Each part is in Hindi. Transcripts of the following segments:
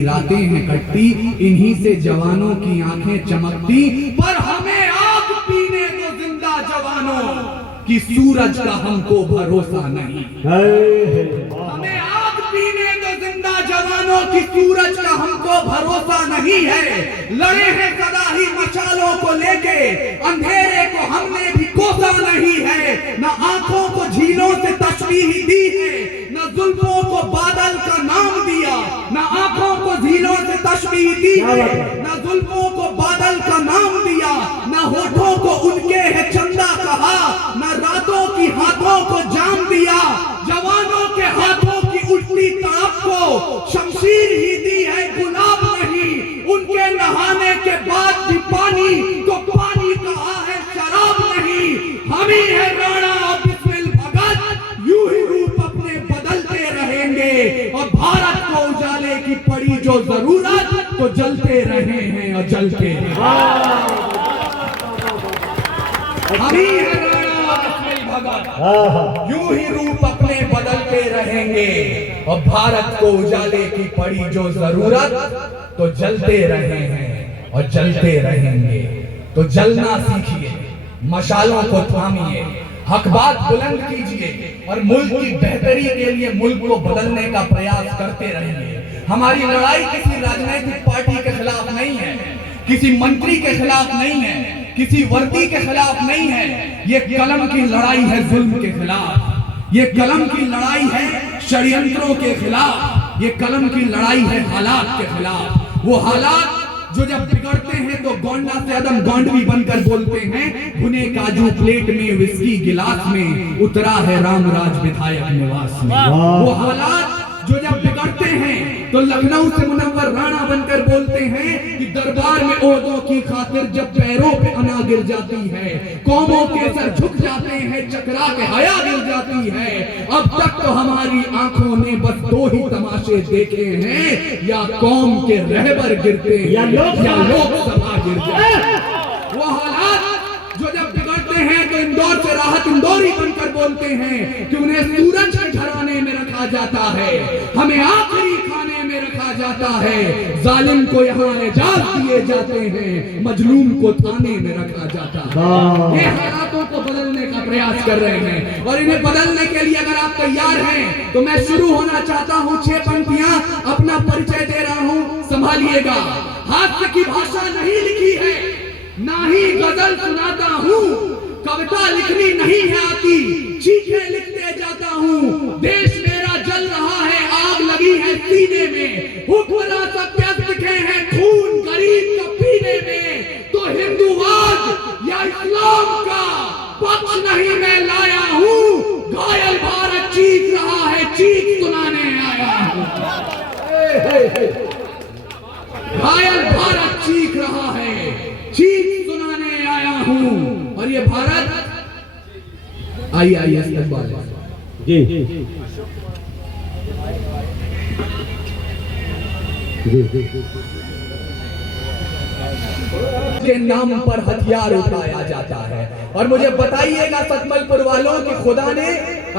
रातें हैं कटती, इन्हीं से जवानों की आंखें चमकती। पर हमें आग पीने दो जिंदा जवानों कि सूरज का हमको भरोसा नहीं। हमें आग पीने दो जिंदा जवानों की सूरज का हमको भरोसा नहीं है। लड़े हैं सदा ही मशालों को लेके, अंधेरे को हमने भी कोसा नहीं है। न आंखों को झीलों से तशबीह दी है, न जुल्फों को बादल का नाम दिया। न आंखों को झीलों से तशबीह दी है, न जुल्फों को बादल का नाम दिया। न होठों को उनके है चंदा कहा, न रातों की हाथों को जाम दिया। जवानों के हाथों की उल्टी ताप को शमशीर ही दी है, गुलाब नहीं। उनके नहाने के बाद भी पानी को पानी कहा है, शराब नहीं। हम ही है राणा और बिस्मिल भगत, यूं ही रूप अपने बदलते रहेंगे। और भारत को उजाले की पड़ी जो जरूरत, तो जलते रहे हैं और जलते हैं। हम ही है राणा और बिस्मिल भगत, यूं ही रूप अपने बदलते रहेंगे। और भारत को उजाले की पड़ी जो जरूरत, तो जलते रहे हैं और जलते रहेंगे। तो जलना सीखिए, मशालों को थामिए, हक बात बुलंद कीजिए और मुल्क की बेहतरी के लिए मुल्क को बदलने का प्रयास करते रहिए। हमारी लड़ाई किसी राजनीतिक पार्टी के खिलाफ नहीं है, किसी मंत्री के खिलाफ नहीं है, किसी वर्दी के खिलाफ नहीं है। ये कलम की लड़ाई है जुल्म के खिलाफ, ये कलम की लड़ाई है षड्यंत्रों के खिलाफ, ये कलम की लड़ाई है हालात के खिलाफ। वो हालात जो जब बिगड़ते हैं तो गोंडा से अदम गोंडवी बनकर बोलते हैं, भुने काजू प्लेट में विस्की गिलास में, उतरा है रामराज विधायक निवास में। वो हालात जो जब बिगड़ते हैं तो लखनऊ से मुनव्वर राणा बनकर बोलते हैं कि दरबार में ओहदों की खातिर जब पैरों पे अना गिर जाती है, कौमों के सर झुक जाते हैं, चकरा के हया गिर जाती है। अब तक तो हमारी आंखों ने बस दो ही तमाशे देखे हैं, या कौम के रहबर गिरते हैं या लोकसभा गिर जाती है। वो हालात जो जब बिगड़ते हैं तो इंदौर से राहत इंदौरी बनकर बोलते हैं कि उन्हें सूरज के घराने में रखा जाता है, हमें आखिरी खाने में रखा जाता है। जालिम को यहाँ एजाज दिए जाते हैं, मजलूम को थाने में रखा जाता है। ये हालातों को बदलने का प्रयास कर रहे हैं और इन्हें बदलने के लिए अगर आप तैयार हैं तो मैं शुरू होना चाहता हूँ। 6 पंक्तियां अपना परिचय दे रहा हूँ, संभालिएगा। हास्य की भाषा नहीं लिखी है, ना ही गजल सुनाता हूँ, कविता लिखनी नहीं है आती, चीखे लिखते जाता हूँ। देश मेरा जल रहा है, आग लगी है सीने में, हुक्मरान सब व्यस्त दिखे हैं खून गरीब का पीने में। तो हिंदूवाद या इस्लाम का पक्ष नहीं मैं लाया हूँ, घायल भारत चीख रहा है, चीख सुनाने आया हूँ। घायल भारत चीख रहा है, चीख सुनाने आया हूं। और ये भारत IAS जी के नाम पर हथियार उठाया जाता है। और मुझे बताइएगा सतमलपुर वालों कि खुदा ने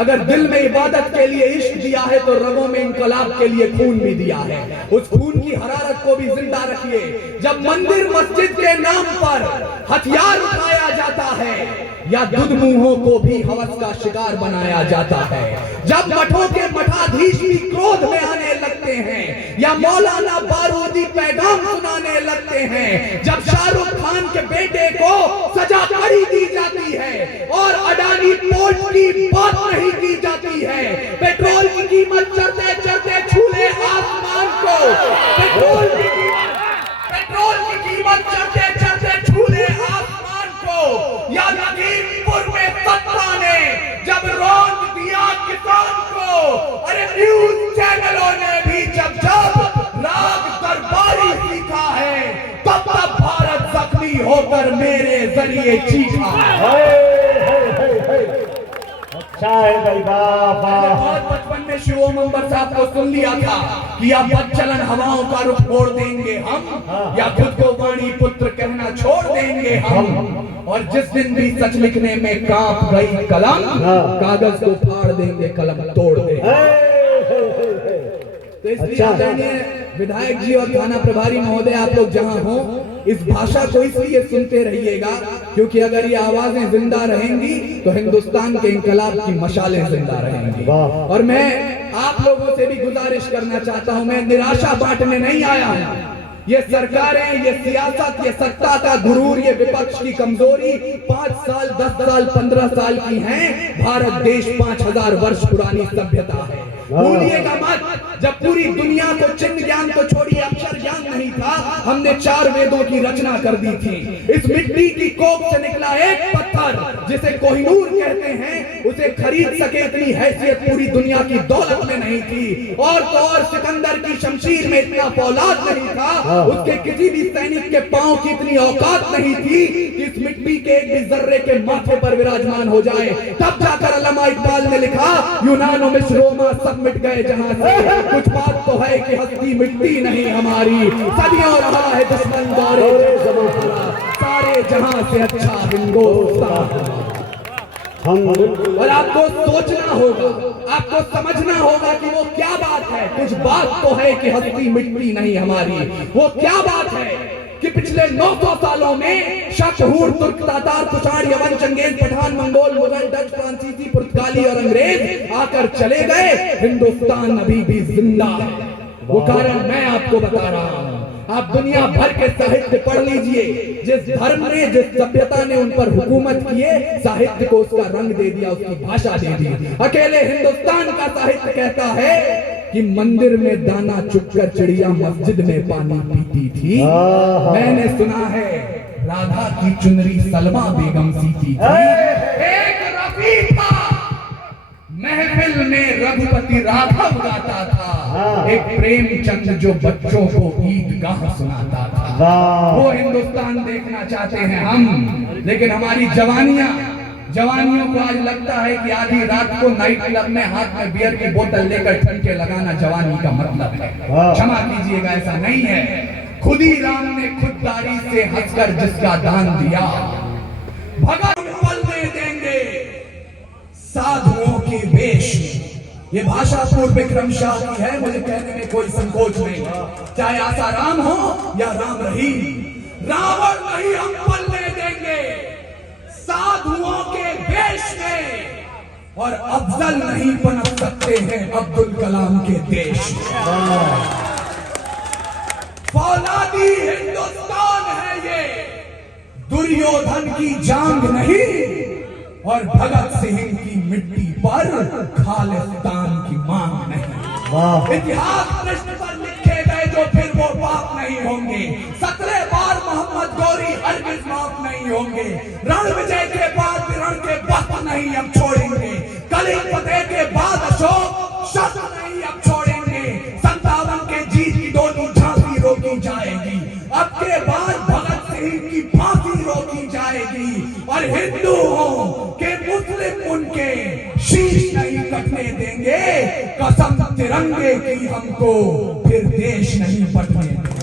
अगर दिल में इबादत के लिए इश्क दिया है तो रगों में इनकलाब के लिए खून भी दिया है। उस खून की हरारत को भी जिंदा रखिए। जब मंदिर मस्जिद के नाम पर हथियार उठाया जाता है या दुध मुंहों को भी हवस का शिकार बनाया जाता है, जब मठों के मठाधीश भी क्रोध में आने लगते हैं या मौलाना बारूदी पैगाम सुनाने लगते हैं, जब शाहरुख खान के बेटे को सजा कड़ी दी जाती है और अडानी पोर्ट की बात नहीं की जाती है, पेट्रोल की कीमत चढ़ते चढ़ते छूले आसमान को, पेट्रोल की कीमत चढ़ते चढ़ते छूले आसमान को, या लखीमपुर में सत्ता ने जब रोक दिया किसान को, अरे न्यूज चैनलों ने भी जब राग दरबारी सीखा है, तब तब भारत जख्मी होकर मेरे जरिए चीखा है। अच्छा है भाई, बहुत बचपन में शिवम अंबर साहब को सुन लिया था कि अब चलन हवाओं का रुख मोड़ देंगे हम, या खुद को वाणी पुत्र कहना छोड़ देंगे हम। और जिस दिन भी सच लिखने में कांप गई कलम, कागज को फाड़ देंगे, कलम तोड़ देंगे। तो इसलिए विधायक जी और थाना प्रभारी महोदय, आप लोग जहां हो, इस भाषा को इसलिए सुनते रहिएगा क्योंकि अगर ये आवाजें जिंदा रहेंगी तो हिंदुस्तान के इंकलाब की मशालें जिंदा रहेंगी। और मैं आप लोगों से भी गुजारिश करना चाहता हूं, मैं निराशा बांटने नहीं आया हूं। ये सरकारें, ये सियासत, ये सत्ता का गुरूर, ये विपक्ष की कमजोरी 5 साल, 10 साल, 15 साल की हैं। भारत देश 5000 वर्ष पुरानी सभ्यता है, भूलिएगा मत। जब पूरी दुनिया को चिन्ह ज्ञान को छोड़िए, अक्षर ज्ञान नहीं था, हमने 4 वेदों की रचना कर दी थी। इस मिट्टी की कोख से निकला एक पत्थर जिसे कोहिनूर कहते हैं, उसे खरीद सके इतनी हैसियत पूरी दुनिया की दौलत में नहीं थी। और तो और सिकंदर की शमशीर में इतना फौलाद नहीं था, उसके किसी भी सैनिक के पांव की इतनी औकात नहीं थी कि इस मिट्टी के एक भी जर्रे के माथे पर विराजमान हो जाए। तब जाकर अल्लामा इकबाल ने लिखा, यूनान और मिस्र रोमा सब मिट गए जहां से, कुछ बात तो है कि हस्ती मिट्टी नहीं हमारी, सदियों रहा है दुश्मन दौरे ज़माना, सारे जहां से अच्छा हिंदुस्तान। और आपको सोचना होगा, आपको समझना होगा कि वो क्या बात है। कुछ बात तो है कि हस्ती मिट्टी नहीं हमारी। वो क्या बात है कि पिछले 900 सालों में शक, हूर, तुर्क, तातार, कुषाण, यवन, चंगेज, पठान, मंगोल, मुगल, डच, फ्रांसीसी, पुर्तगाली और अंग्रेज आकर चले गए, हिंदुस्तान अभी भी जिंदा है। वो कारण मैं आपको बता रहा हूं। आप दुनिया भर के साहित्य पढ़ लीजिए, जिस धर्म ने, जिस सभ्यता ने उन पर हुकूमत किए, साहित्य को उसका रंग दे दिया, उसकी भाषा दे दी। अकेले हिंदुस्तान का साहित्य कहता है कि मंदिर में दाना चुगकर चिड़िया मस्जिद में पानी पीती थी। मैंने सुना है राधा की चुनरी सलमा बेगम सीती थी। एक रफी था, महफिल में रघुपति राघव गाता था, एक प्रेमचंद जो बच्चों को ईदगाह सुनाता था। वो हिंदुस्तान देखना चाहते हैं हम, लेकिन हमारी जवानियों को आज लगता है कि आधी रात को नाइट क्लब में हाथ में बियर की बोतल लेकर ठनके लगाना जवानी का मतलब है। क्षमा कीजिएगा, ऐसा नहीं है। खुद ही राम ने खुददारी से हंसकर जिसका दान दिया, भगत फल दे देंगे साधुओं के वेश में। ये भाषा पूर्व विक्रम शाह की है, मुझे कहने में कोई संकोच नहीं। चाहे आसाराम हो या राम रहीम, रावण नहीं हम फल दे देंगे साधुओं के वेश में, और अफजल नहीं पनप सकते हैं अब्दुल कलाम के देश में। फौलादी हिंदुस्तान है ये, दुर्योधन की जांग नहीं और भगत सिंह की मिट्टी पर खालिस्तान की मांग नहीं। इतिहास पृष्ठ पर लिखे गए जो फिर वो पाप नहीं होंगे। 17 बार मोहम्मद गौरी हरगिज माफ नहीं होंगे। रण विजय के बाद रण के वक्त नहीं हम छोड़ेंगे। कलिंग फतेह के बाद अशोक शस्त्र नहीं अब छोड़ेंगे। 57 के जीत की डोली झांसी रोकी जाएगी, अब के बाद भगत सिंह की फांसी रोकी जाएगी। और हिंदू हो के मुस्लिम उनके शीश नहीं कटने देंगे। कसम तिरंगे की हमको फिर देश नहीं बटने देंगे।